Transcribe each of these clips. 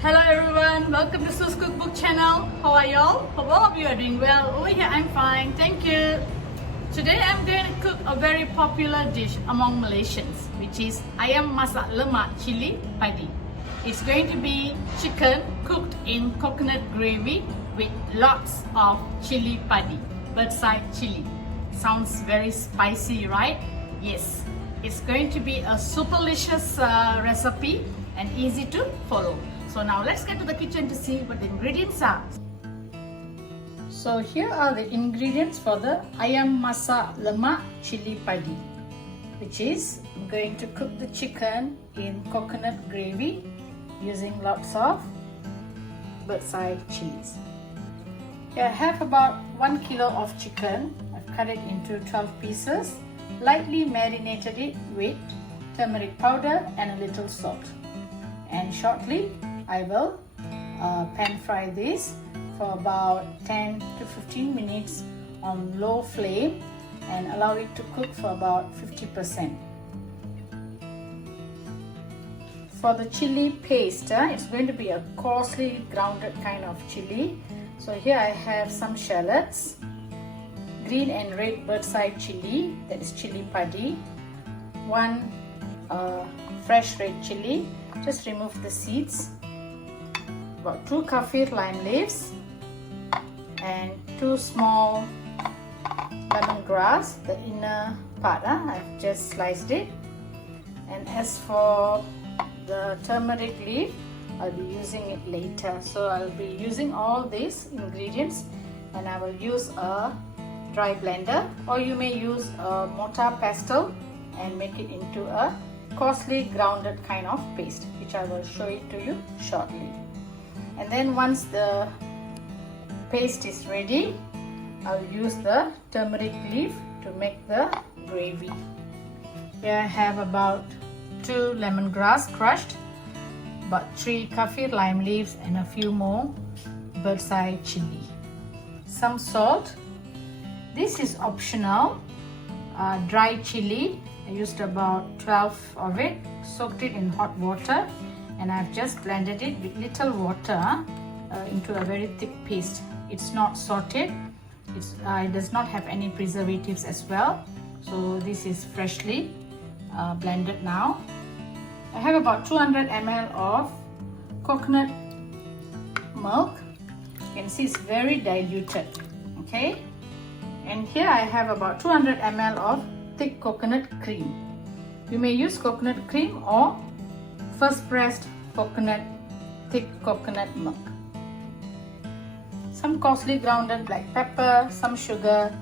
Hello everyone, welcome to Sue's Cookbook channel. How are y'all? Hope all of you are doing well. Over here I'm fine, thank you. Today I'm going to cook a very popular dish among Malaysians, which is AYAM MASAK LEMAK CHILli PADI. It's going to be chicken cooked in coconut gravy with lots of chilli padi, birdside chili. Sounds very spicy, right? Yes, it's going to be a super delicious recipe and easy to follow. So now let's get to the kitchen to see what the ingredients are. So here are the ingredients for the AYAM MASAK LEMAK CHILLI PADI, which is I'm going to cook the chicken in coconut gravy using lots of birdside chilies. Here I have about 1 kilo of chicken. I've cut it into 12 pieces, lightly marinated it with turmeric powder and a little salt. And shortly I will pan fry this for about 10 to 15 minutes on low flame and allow it to cook for about 50%. For the chili paste, it's going to be a coarsely grounded kind of chili. So here I have some shallots, green and red birdside chili, that is chilli padi, one fresh red chili, just remove the seeds, about 2 kaffir lime leaves, and 2 small lemongrass, the inner part, I've just sliced it. And as for the turmeric leaf, I'll be using it later. So I'll be using all these ingredients and I will use a dry blender, or you may use a mortar-pestle and make it into a coarsely grounded kind of paste, which I will show it to you shortly. And then once the paste is ready, I'll use the turmeric leaf to make the gravy. Here I have about 2 lemongrass crushed, about 3 kaffir lime leaves and a few more birdside chili. Some salt. This is optional. Dry chili. I used about 12 of it, soaked it in hot water, and I've just blended it with little water into a very thick paste. It's not sauteed. It does not have any preservatives as well. So this is freshly blended now. I have about 200 ml of coconut milk. You can see it's very diluted. Okay, and here I have about 200 ml of thick coconut cream. You may use coconut cream or first pressed thick coconut milk. Some coarsely grounded black pepper, some sugar,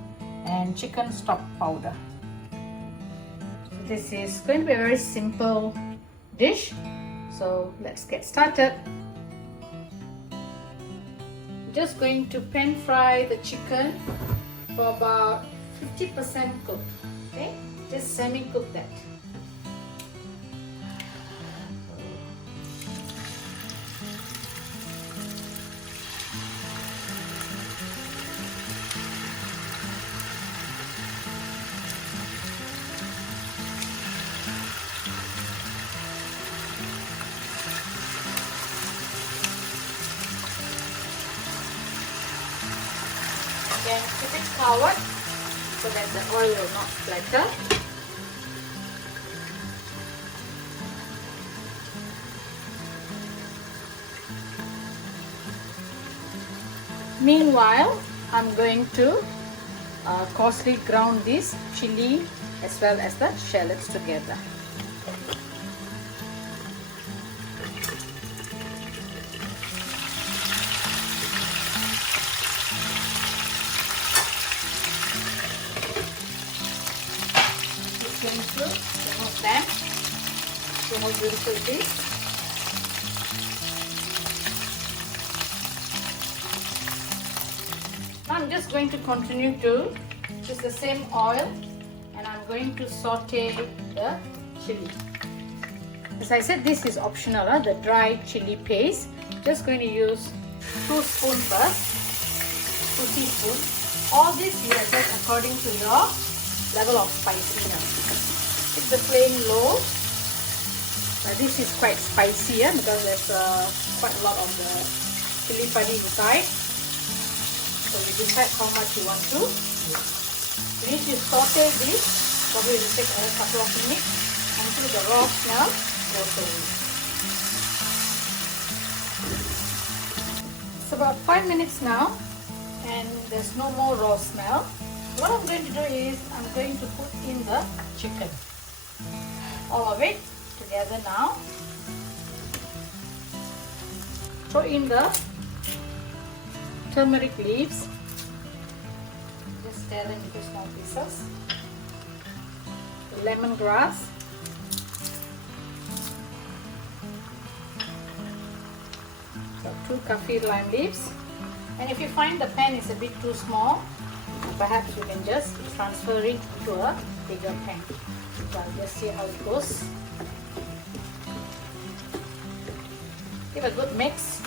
and chicken stock powder. So this is going to be a very simple dish. So let's get started. I'm just going to pan fry the chicken for about 50% cooked. Okay, just semi-cook that. Then keep it covered so that the oil will not splatter. Meanwhile, I'm going to coarsely ground this chili as well as the shallots together. Going to remove them. See how beautiful it is. Now I'm just going to continue to use the same oil and I'm going to saute the chili. As I said, this is optional, the dry chili paste. Just going to use 2 spoons first, 2 teaspoons. All this you adjust according to your level of spiciness. Keep the flame low. This is quite spicy because there's quite a lot of the chilli padi inside. So you decide how much you want to use. You need to saute this. Probably will take a couple of minutes until the raw smell goes away. It's about 5 minutes now and there's no more raw smell. What I'm going to do is I'm going to put in the chicken. All of it together now. Throw in the turmeric leaves. Just tear them into small pieces. The lemongrass. So 2 kaffir lime leaves. And if you find the pan is a bit too small, perhaps you can just transfer it to a bigger pan. So I'll just see how it goes. Give a good mix.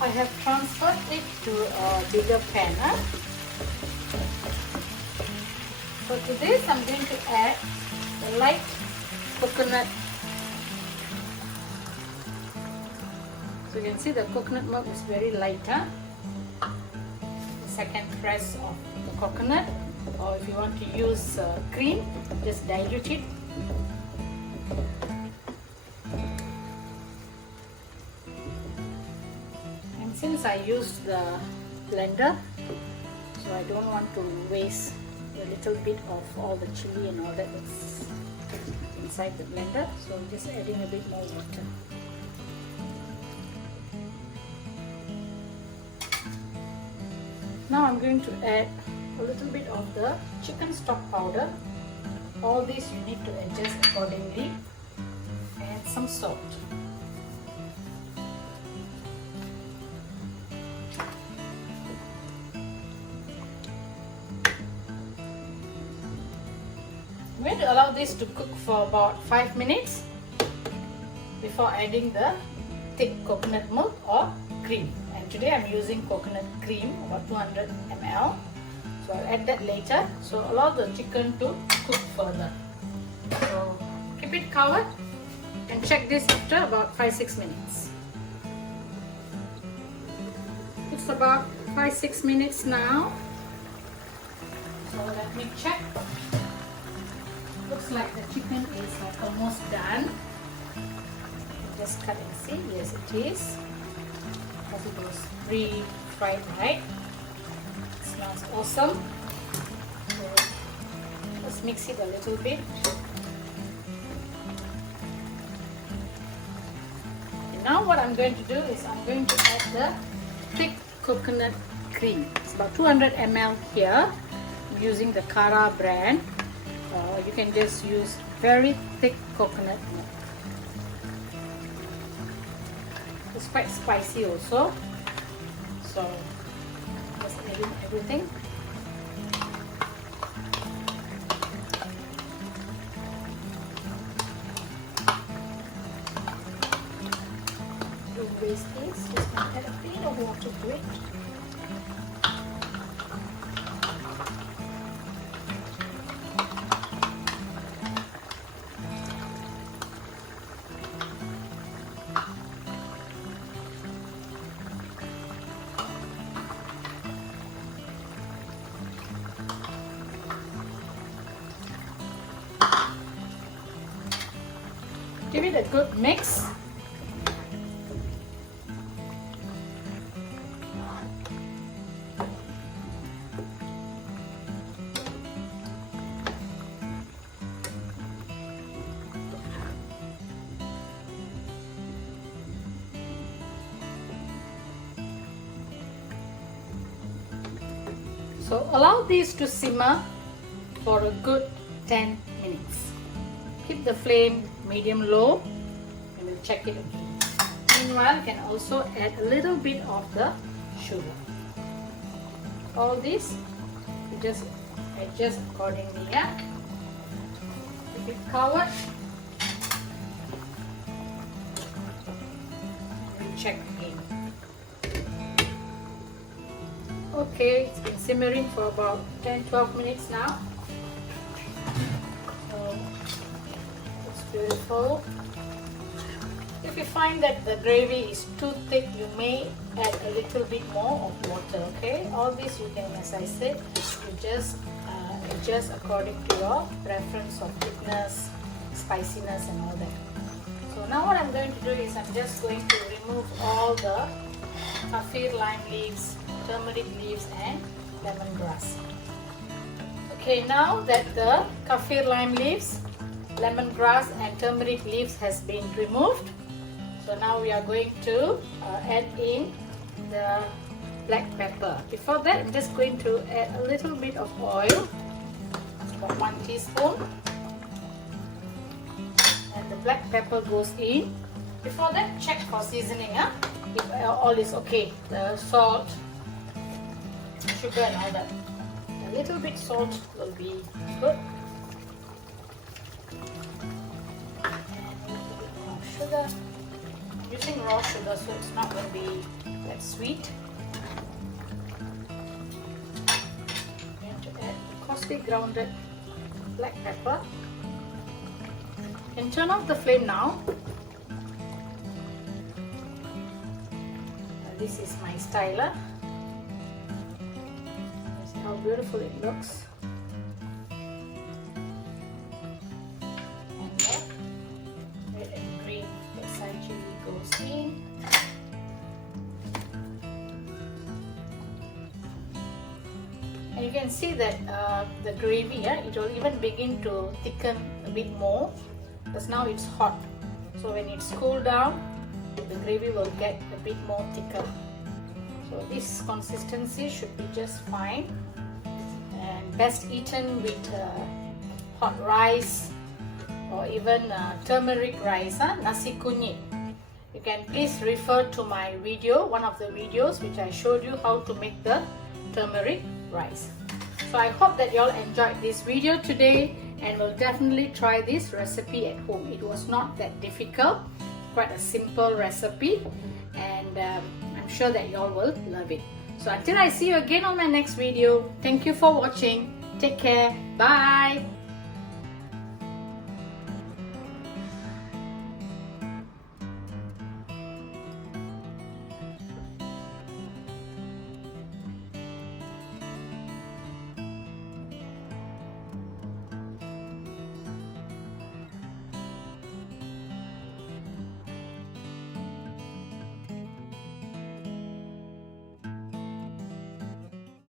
I have transferred it to a bigger pan. So to this I'm going to add the light coconut. So you can see the coconut milk is very light. The second press of the coconut, or if you want to use cream, just dilute it. And since I used the blender, so I don't want to waste a little bit of all the chili and all that that's inside the blender, so I'm just adding a bit more water. Now I'm going to add a little bit of the chicken stock powder. All these you need to adjust accordingly. And some salt. I'm going to allow this to cook for about 5 minutes before adding the thick coconut milk or cream. And today I'm using coconut cream, about 200 ml. So I'll add that later. So allow the chicken to cook further. So keep it covered and check this after about 5-6 minutes. It's about 5-6 minutes now. So let me check. Looks like the chicken is almost done. Just cut and see. Yes, it is. Because it was pre-fried, right? It smells awesome. So let's mix it a little bit. And now what I'm going to do is I'm going to add the thick coconut cream. It's about 200 ml here. I'm using the Kara brand. You can just use very thick coconut milk. It's quite spicy also, so just add in everything. Don't waste this, just add a bit of water to it. Give it a good mix. So allow these to simmer for a good 10 minutes. Keep the flame medium-low and we'll check it again. Meanwhile, you can also add a little bit of the sugar. All this, you just adjust accordingly. Yeah? Keep it covered. We'll check again. Okay, it's been simmering for about 10-12 minutes now. So let's Beautiful. If you find that the gravy is too thick, you may add a little bit more of water. Okay, all this you can, as I said, you just adjust according to your preference of thickness, spiciness and all that. So now what I'm going to do is I'm just going to remove all the kaffir lime leaves, turmeric leaves and lemongrass. Okay, now that the kaffir lime leaves, lemongrass and turmeric leaves has been removed, so now we are going to add in the black pepper. Before that, I'm just going to add a little bit of oil, about 1 teaspoon, and the black pepper goes in. Before that, check for seasoning, if all is okay, the salt, sugar and all that. A little bit salt will be good. Sugar, using raw sugar, so it's not going to be that sweet. I'm going to add coarsely grounded black pepper. And turn off the flame now. This is my styler. See how beautiful it looks. Chili goes in. And you can see that the gravy, it will even begin to thicken a bit more because now it's hot. So when it's cooled down, the gravy will get a bit more thicker. So this consistency should be just fine, and best eaten with hot rice or even turmeric rice, nasi kunyit. You can please refer to my video, one of the videos which I showed you how to make the turmeric rice. So I hope that you all enjoyed this video today and will definitely try this recipe at home. It was not that difficult, quite a simple recipe, and I'm sure that you all will love it. So until I see you again on my next video, thank you for watching. Take care. Bye.